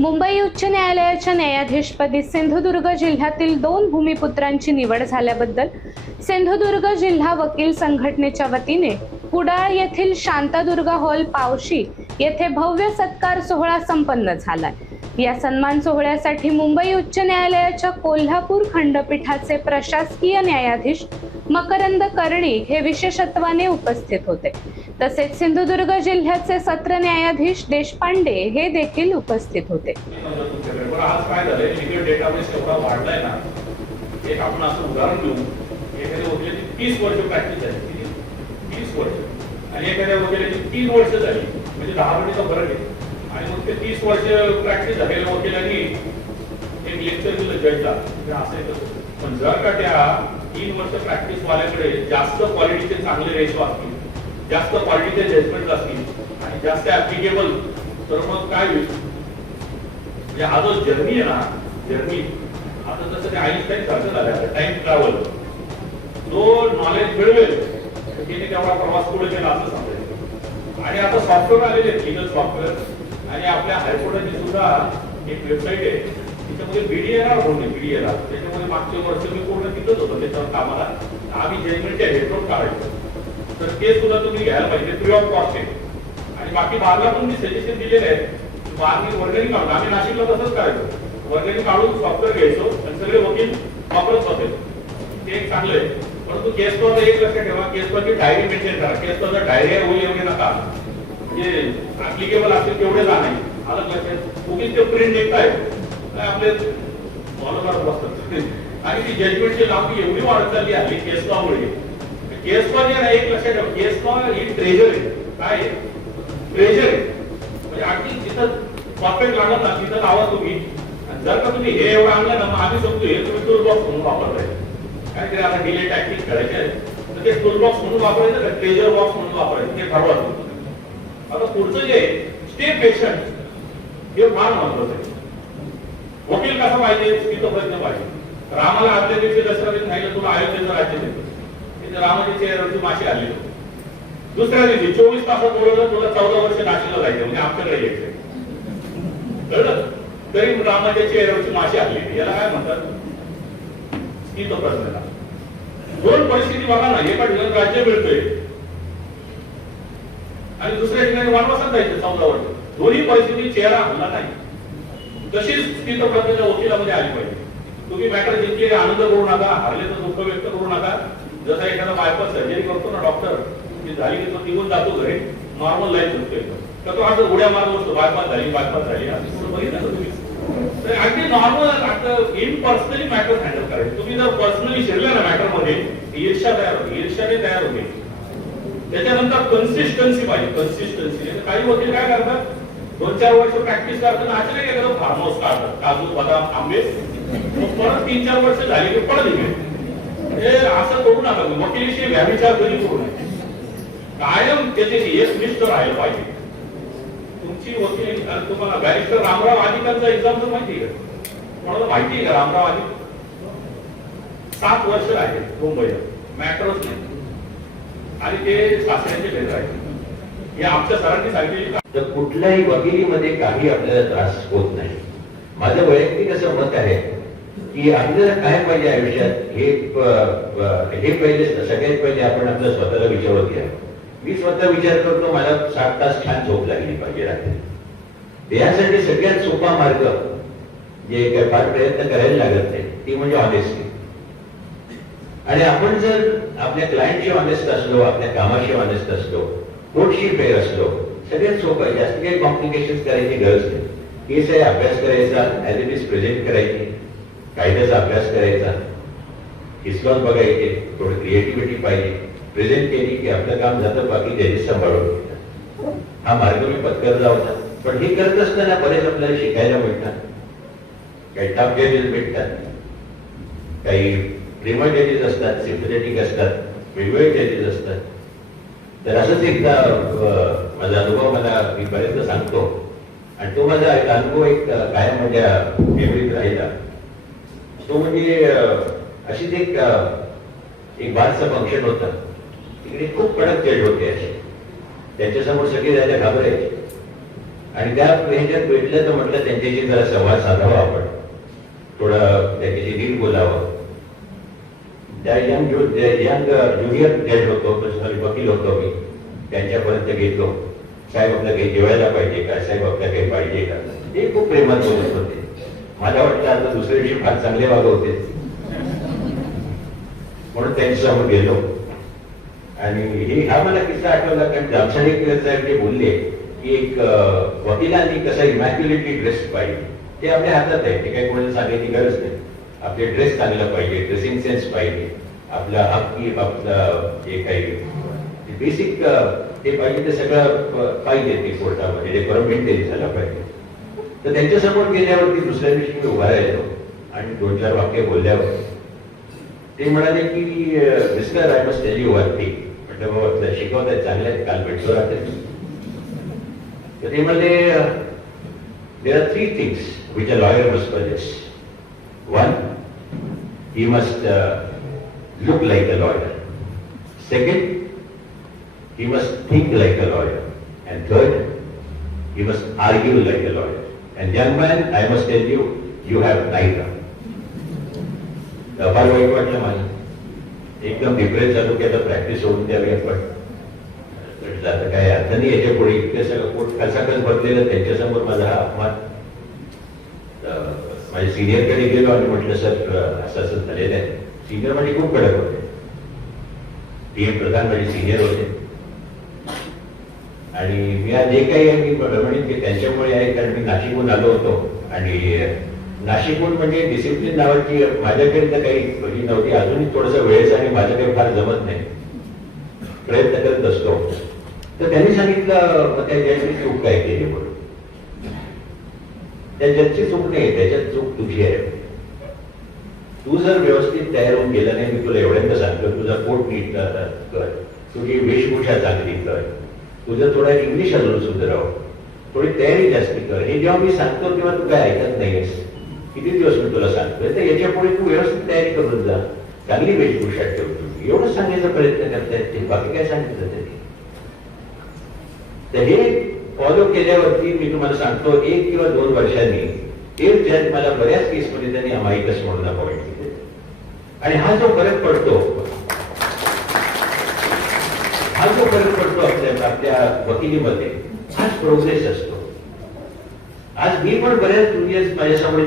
मुंबई उच्च न्यायालयाच्या न्यायाधीशपदी सिंधुदुर्ग जिल्ह्यातील 2 भूमिपुत्रांची निवड झाल्याबद्दल सिंधुदुर्ग जिल्हा वकील संघटनेच्या वतीने कुडाळ येथील शांतादुर्गा हॉल पावशी येथे भव्य सत्कार सोहळा संपन्न झाला। या सन्मान सोहळ्यासाठी मुंबई उच्च न्यायालयाच्या कोल्हापूर खंडपीठाचे प्रशासकीय न्यायाधीश मकरंद कर्णिक हे विशेषत्वाने उपस्थित होते। तसेच सिंधुदुर्ग जिल्ह्याचे सत्र न्यायाधीश देशपांडे हे देखील उपस्थित होते। आज काय झालंय, लीगल डेटाबेस एवढा वाढलाय ना, एक आपण असं उदाहरण घेऊ, एखाद्या वकिलाची 30 वर्ष प्रॅक्टिस झाली, 30 वर्ष, आणि एखाद्या वकिलाची 3 वर्ष झाली, म्हणजे 10 वर्षाचा फरक आहे। आणि मग ते 30 वर्ष प्रॅक्टिस झालेल्या वकिलांनी एक लेक्चर दिलं जजला, असं येतं। पण जर का त्या 3 वर्ष प्रॅक्टिस वाल्याकडे जास्त क्वालिटीचे चांगले रेशो असतील, जास्त क्वालिटीचे जजमेंट असतील आणि जास्त ऍप्लिकेबल, तर मग काय होईल? म्हणजे हा जो जर्नी आहे ना, जर्नी आता जसं ते आईन्स्टाईन सारखं झालं, आता टाइम ट्रॅव्हल, जो नॉलेज मिळवेल त्याने तेवढा प्रवास पुढे केला असं समजायचं। आणि आता सॉफ्टवेअर आलेले आहेत, लीगल सॉफ्टवेअर, आणि आपल्या हायकोर्टाची सुद्धा एक वेबसाईट आहे, त्याच्यामध्ये बीडीएआर म्हणून बीडीएआर, त्याच्यामध्ये मागच्या वर्ष मी पूर्ण तिथंच होतो त्याच्यावर कामाला, आम्ही जजमेंटच्या हेडनोट काढायचो, तर ते सुद्धा तुम्ही घ्यायला पाहिजे, फ्री ऑफ कॉस्ट आहे। आणि बाकी बारला पण मी सजेशन दिलेले आहेत, बारनी वर्गणी काढून, आम्ही नाशिकला तसंच करायचो, वर्गणी काढून सॉफ्टवेअर घ्यायचो आणि सगळे वकील वापरत होते, ते एक चांगलं आहे। परंतु केस लॉ एक लक्षात ठेवा, केस लॉची डायरी मेंटेन करा, केस लॉचा डायरी होईल एवढे नका, म्हणजे ऍप्लिकेबल असेल तेवढे जाणे अलग लक्षात। उगीच ते प्रिंट देताय आपले फॉलोअर बसतात, आणि ती जजमेंटची लांबी एवढी वाढत चालली आहे केस लॉ मुळे। केस लॉ जे आहे एक लक्षात ठेवा, केस लॉ ही ट्रेजर आहे, काय आहे? ट्रेजर आहे, म्हणजे अगदी जिथं परफेक्ट लागत ना तिथं लावा तुम्ही। जर का तुम्ही हे एवढं आणलं ना, मग आम्ही समजू हे तुम्ही टूल बॉक्स म्हणून वापरताय, काहीतरी आता डिले टॅक्टिक करायचे आहे, तर ते टूल बॉक्स म्हणून वापरायचं का ट्रेजर बॉक्स म्हणून वापरायचं, ते ठरवा तुम्ही। आता पुढचं जे स्टे पेशंट हे फार महत्वाचं आहे। वकील कसा पाहिजे, स्थितप्रज्ञ पाहिजे। रामाला आदल्या दिवशी दशरथाने सांगितलं तुला अयोध्येचं राज्य देतो, तिथे रामाच्या चेहऱ्यावरची माशी आली, दुसऱ्या दिवशी 24 तासात बोलवलं तुला 14 वर्ष नाशिकला जायचं, म्हणजे आमच्याकडे यायचं, कळलं? तरी रामाच्या चेहऱ्यावरची माशी आली, याला काय म्हणतात? स्थितप्रज्ञता। दोन परिस्थिती बघा ना, एका ठिकाणी राज्य मिळतोय आणि दुसऱ्या ठिकाणी वनवासात जायचं 14 वर्ष, दोन्ही परिस्थिती चेहरा हल्ला नाही, तशीच स्थितप्रज्ञता वकिलामध्ये आली पाहिजे। तुम्ही मॅटर जिंकले आनंद करू नका, हरले तर दुःख व्यक्त करू नका। जसा एखादा बायपास सर्जरी करतो ना डॉक्टर, ती झाली की तो निघून जातो घरी, नॉर्मल लाईफ जगतोय, तर तो असं उड्या मारत असतो, बायपास झाली असं बघितलं ना तुम्ही? तर अगदी नॉर्मल आता इम्पर्सनली मॅटर हँडल करायचे। तुम्ही जर पर्सनली शिरले ना मॅटर मध्ये, ईर्ष्या तयार होते, ईर्ष्याने तयार होते। त्याच्यानंतर कन्सिस्टन्सी पाहिजे, कन्सिस्टन्सी। काही वकील काय करतात, 2-4 वर्ष प्रॅक्टिस करताना अचानक एखादं फार्म हाऊस काढतात, काजू बदाम आंबे, परत 3-4 वर्ष झाली की पडत निघेल। हे असं करू नका, वकिलीशी व्याविचार कधी करू नये, कायम त्याच्याशी एकनिष्ठ राहायला पाहिजे तुमची वकिली। तुम्हाला बॅरिस्टर रामराव आदिकांचा एक्झामचं माहिती आहे का? कोणाला माहिती आहे का रामराव आदिक? 7 वर्ष राहिले मुंबईला, मॅटरच नाही, आणि ते सासऱ्यांचे भेट राहिले, हे आमच्या सरांनी सांगितले। तर कुठल्याही वकिलीमध्ये काही आपल्याला त्रास होत नाही। माझं वैयक्तिक असं मत आहे की आपल्याला काय पाहिजे आयुष्यात हे पहिले, सगळ्यात पहिले आपण आपल्या स्वतःला विचारत घ्या। मी स्वतः विचार करतो, मला 7 तास छान झोप लागली पाहिजे रात्री। यासाठी सगळ्यात सोपा मार्ग, जे काय फार प्रयत्न करायला लागत नाही, ती म्हणजे ऑनेस्टी। आणि आपण जर आपल्या क्लायंटशी ऑनेस्ट असलो, आपल्या कामाशी ऑनेस्ट असलो, कोर्टशी फेअर असलो, सगळ्यात सोपं आहे, जास्त काही कॉम्प्लिकेशन करायची गरज नाही। केस आहे, अभ्यास करायचा, ऍज इट इज प्रेझेंट करायची, कायद्याचा अभ्यास करायचा, हिस्टॉन बघायचे, थोडी क्रिएटिव्हिटी पाहिजे, प्रेझेंट केली की आपलं काम जातं, बाकी जजेस सांभाळून घेतात। हा मार्ग मी पत्करला होता, पण हे करत असताना बरेच आपल्याला शिकायला मिळतात। काही टफ जजेस भेटतात, काही प्रेमळ जजेस असतात, सिम्पथेटिक असतात, वेगवेगळे जजेस असतात। तर असंच एकदा माझा अनुभव मी बरेचदा सांगतो, आणि तो माझा अनुभव एक कायम माझ्या मेमरीत राहिला। तो म्हणजे अशीच एक बारचं फंक्शन होतं, तिकडे खूप कडक जज होते असे, त्यांच्यासमोर सगळे जायला घाबरायचे, आणि त्या ह्याच्यात भेटलं तर म्हटलं त्यांच्याशी जरा संवाद साधावा आपण, थोडं त्याच्याशी नीट बोलावं. त्या यंग ज्युनियर जज होतो, सॉरी वकील होतो मी, त्यांच्यापर्यंत गेलो. साहेब आपल्या काही जेवायला पाहिजे का, साहेब आपल्या काही पाहिजे का, ते खूप प्रेमात बोलत होते. मला वाटतं आता दुसऱ्या दिवशी फार चांगले वागवते म्हणून त्यांच्यासमोर गेलो. आणि हा मला किस्सा आठवला, कारण जामसाहेब साहेब जे बोलले की एक वकिलांनी कसा इमॅक्युलेटली ड्रेस पाहिजे, ते आपल्या हातात आहे, ते काही कोणाला सांगायची गरज नाही. आपले ड्रेस चांगला पाहिजे, ड्रेसिंग सेन्स पाहिजे, आपला हक्की आपलं जे काही बेसिक ते पाहिजे ते सगळं पाहिजे ते कोर्टामध्ये, ते परमिटेड झालं पाहिजे. तर त्यांच्यासमोर गेल्यावरती दुसऱ्या दिवशी मी उभा राहिलो आणि 2-4 वाक्य बोलल्यावर ते म्हणाले की mister I must tell you one thing. म्हटलं बाबा शिकवताय, चांगलं आहे, काल भेटतो राहते. तर ते म्हणले there are 3 things which a lawyer must possess. One, he must look like a lawyer. Second, he must think like a lawyer. And third, he must argue like a lawyer. And young man, I must tell you, you have neither. फार वाईट वाटलं मला, एकदम depress झालो की आता practice सोडून द्यावी आपण. आता काय अर्थ नाही याच्या पुढे, इतकं सगळं पोट कसाकस भरलेलं, त्यांच्यासमोर माझा हा अपमान. माझ्या सिनियरकडे गेलो आणि म्हटलं सर असं असं झालेलं आहे. सिनियर म्हणजे खूप कडक होते, PM प्रधान माझे सिनियर होते. आणि मी आज जे काही आहे मी म्हणेन की त्यांच्यामुळे आहे, कारण मी नाशिकहून आलो होतो. आणि नाशिकहून म्हणजे डिसिप्लिन नावाची माझ्याकडे तर काही ही नव्हती, अजूनही थोडंसं वेळेचं आणि माझं काही फार जमत नाही, प्रयत्न करत असतो. तर त्यांनी सांगितलं मग त्या जजची चूक काय केली म्हणून. त्या जजची चूक नाही, त्याच्यात चूक तुझी आहे. तू जर व्यवस्थित तयार होऊन गेला नाही, मी तुला एवढ्यांदा सांगतो, तुझा पोट नीट कर, तुझी वेशभूषा चांगली कर, तुझं थोडा इंग्लिश अजून सुधाराव, थोडी तयारी जास्ती कर. हे जेव्हा मी सांगतो तेव्हा तू काय ऐकत नाहीस. किती दिवस मी तुला सांगतोय, तर याच्या पुढे तू व्यवस्थित तयारी करून जा, चांगली वेशभूषा ठेव तुम्ही, एवढंच सांगण्याचा प्रयत्न करतायत ते, बाकी काय सांगितलं त्यांनी. तर हे फॉलो केल्यावरती मी तुम्हाला सांगतो 1 किंवा 2 वर्षांनी एक जज मला बऱ्याच केसमध्ये त्यांनी अमायकस म्हणून अपॉइंट केले. आणि हा जो फरक पडतो आपल्या वकिलीमध्ये, हाच प्रोग्रेस असतो. आज मी पण बऱ्याच ज्युनियर्स माझ्यासमोर